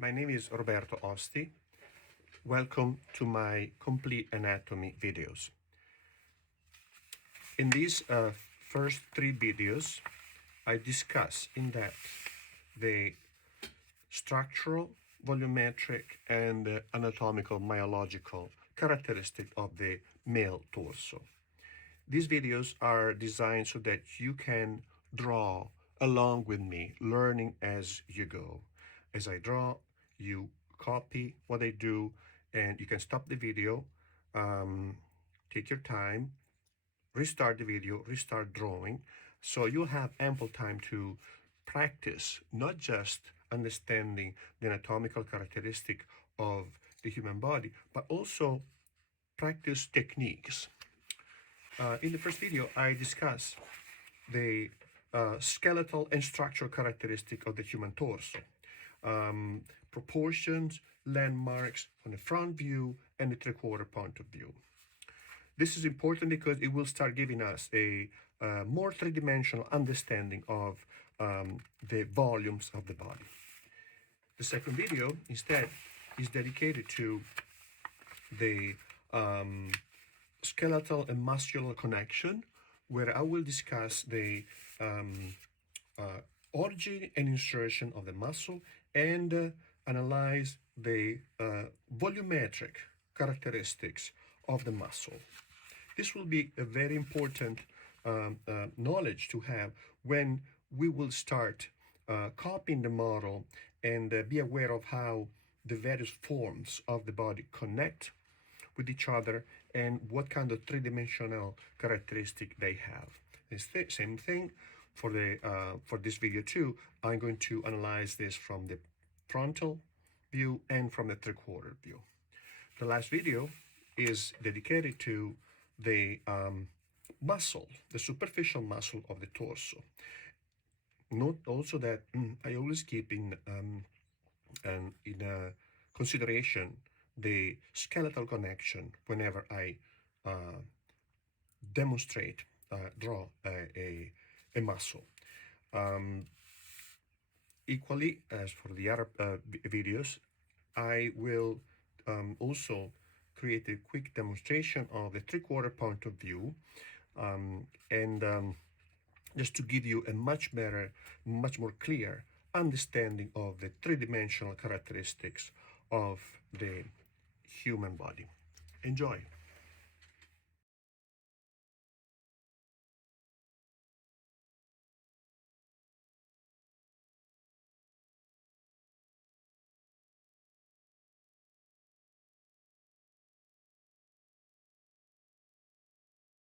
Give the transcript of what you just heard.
My name is Roberto Osti. Welcome to my complete anatomy videos. In these first three videos, I discuss in depth the structural, volumetric, and anatomical myological characteristic of the male torso. These videos are designed so that you can draw along with me, learning as you go. As I draw, you copy what I do, and you can stop the video, take your time, restart the video, restart drawing, so you'll have ample time to practice not just understanding the anatomical characteristic of the human body, but also practice techniques. In the first video, I discussed the skeletal and structural characteristic of the human torso, proportions, landmarks from the front view and the three-quarter point of view. This is important because it will start giving us a more three-dimensional understanding of the volumes of the body. The second video, instead, is dedicated to the skeletal and muscular connection, where I will discuss the origin and insertion of the muscle and analyze the volumetric characteristics of the muscle. This will be a very important knowledge to have when we will start copying the model and be aware of how the various forms of the body connect with each other and what kind of three-dimensional characteristic they have. It's the same thing for this video too. I'm going to analyze this from the frontal view and from the three-quarter view. The last video is dedicated to the muscle, the superficial muscle of the torso. Note also that I always keep in consideration the skeletal connection whenever I demonstrate, draw a muscle. Equally, as for the other videos, I will also create a quick demonstration of the three-quarter point of view, just to give you a much better, much more clear understanding of the three-dimensional characteristics of the human body. Enjoy.